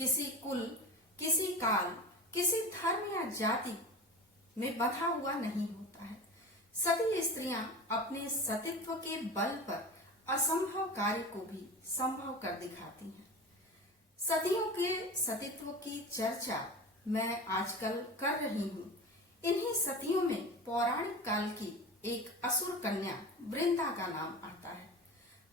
किसी कुल, किसी काल, किसी धर्म या जाति में बंधा हुआ नहीं होता है। सती स्त्रियां अपने सतीत्व के बल पर असंभव कार्य को भी संभव कर दिखाती हैं। सतियों के सतीत्व की चर्चा मैं आजकल कर रही हूँ। इन्हीं सतियों में पौराणिक काल की एक असुर कन्या वृंदा का नाम आता है।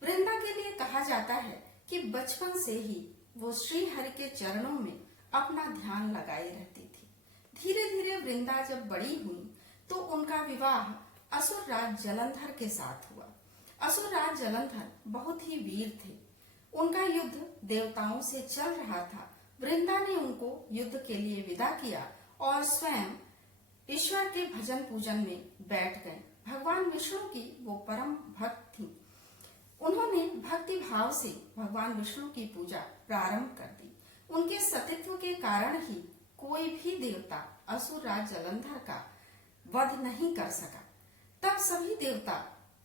वृंदा के लिए कहा जाता है कि बचपन से ही वो श्री हरि के चरणों में अपना ध्यान लगाए रहती थी। धीरे धीरे वृंदा जब बड़ी हुई तो उनका विवाह असुर राज जलंधर के साथ हुआ। असुर राज जलंधर बहुत ही वीर थे। उनका युद्ध देवताओं से चल रहा था। वृंदा ने उनको युद्ध के लिए विदा किया और स्वयं ईश्वर के भजन पूजन में बैठ गए। भगवान विष्णु की वो परम भक्त थी। उन्होंने भक्ति भाव से भगवान विष्णु की पूजा प्रारंभ कर दी। उनके सतीत्व के कारण ही कोई भी देवता असुर राज जलंधर का वध नहीं कर सका। तब सभी देवता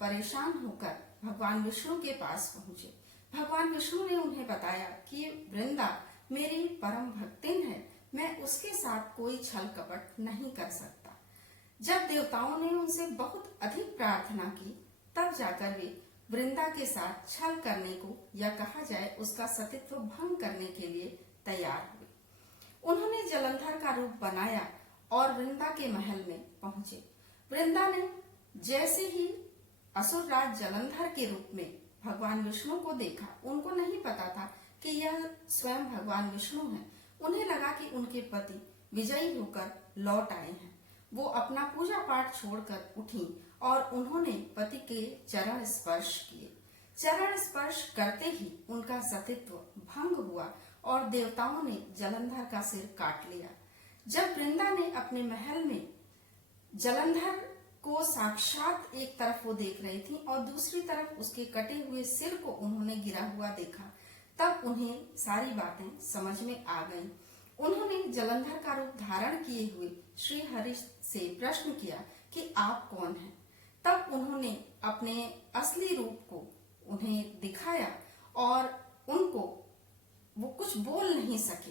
परेशान होकर भगवान विष्णु के पास पहुंचे। भगवान विष्णु ने उन्हें बताया कि वृंदा मेरी परम भक्तिन है, मैं उसके साथ कोई छल कपट नहीं कर सकता। जब देवताओं ने उनसे बहुत अधिक प्रार्थना की तब जाकर वे वृंदा के साथ छल करने को या कहा जाए उसका सतीत्व भंग करने के लिए तैयार हुए। उन्होंने जलंधर का रूप बनाया और वृंदा के महल में पहुंचे। वृंदा ने जैसे ही असुर राज जलंधर के रूप में भगवान विष्णु को देखा, उनको नहीं पता था कि यह स्वयं भगवान विष्णु हैं। उन्हें लगा कि उनके पति विजयी होकर लौट आए हैं। वो अपना पूजा पाठ छोड़कर उठी और उन्होंने पति के चरण स्पर्श किए। चरण स्पर्श करते ही उनका सतीत्व भंग हुआ और देवताओं ने जलंधर का सिर काट लिया। जब वृंदा ने अपने महल में जलंधर को साक्षात एक तरफ वो देख रही थी और दूसरी तरफ उसके कटे हुए सिर को उन्होंने गिरा हुआ देखा, तब उन्हें सारी बातें समझ में आ गईं। उन्होंने जलंधर का रूप धारण किए हुए श्री हरि से प्रश्न किया कि आप कौन हैं। तब उन्होंने अपने असली रूप को उन्हें दिखाया और उनको वो कुछ बोल नहीं सके।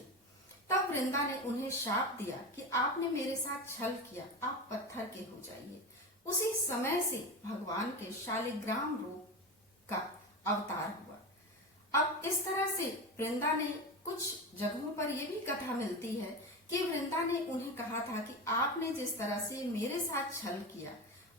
तब वृंदा ने उन्हें शाप दिया कि आपने मेरे साथ छल किया, आप पत्थर के हो जाइए। उसी समय से भगवान के शालिग्राम रूप का अवतार हुआ। अब इस तरह से वृंदा ने कुछ जगहों पर यह भी कथा मिलती है कि वृंदा ने उन्हें कहा था कि आपने जिस तरह से मेरे साथ छल किया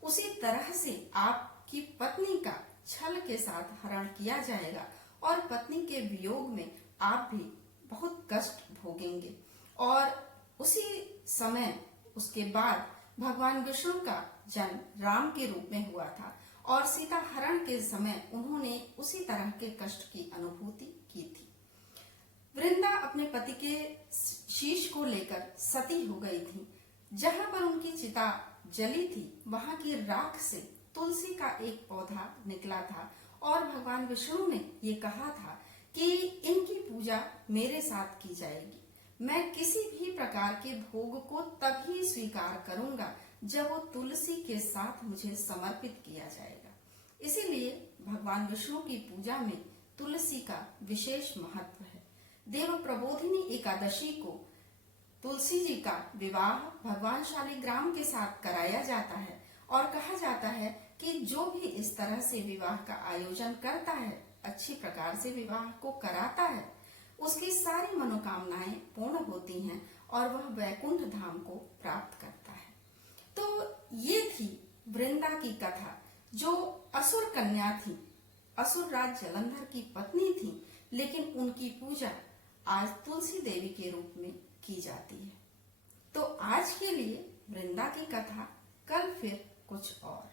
उसी तरह से आपकी पत्नी का छल के साथ हरण किया जाएगा और पत्नी के वियोग में आप भी बहुत कष्ट भोगेंगे। और उसी समय उसके बाद भगवान विष्णु का जन्म राम के रूप में हुआ था और सीता हरण के समय उन्होंने उसी तरह के कष्ट की अनुभूति की थी। वृंदा अपने पति के शीश को लेकर सती हो गई थी। जहां पर उनकी चिता जली थी वहां की राख से तुलसी का एक पौधा निकला था और भगवान विष्णु ने ये कहा था कि इनकी पूजा मेरे साथ की जाएगी। मैं किसी भी प्रकार के भोग को तभी स्वीकार करूंगा जब वो तुलसी के साथ मुझे समर्पित किया जाएगा। इसीलिए भगवान विष्णु की पूजा में तुलसी का विशेष महत्व है। देव प्रबोधिनी एकादशी को तुलसी जी का विवाह भगवान शालिग्राम के साथ कराया जाता है और कहा जाता है कि जो भी इस तरह से विवाह का आयोजन करता है, अच्छी प्रकार से विवाह को कराता है, उसकी सारी मनोकामनाएं पूर्ण होती हैं और वह वैकुंठ धाम को प्राप्त करता है। तो ये थी वृंदा की कथा, जो असुर कन्या थी, असुर राज जलंधर की पत्नी थी, लेकिन उनकी पूजा आज तुलसी देवी के रूप में की जाती है। तो आज के लिए वृंदा की कथा, कल फिर कुछ और।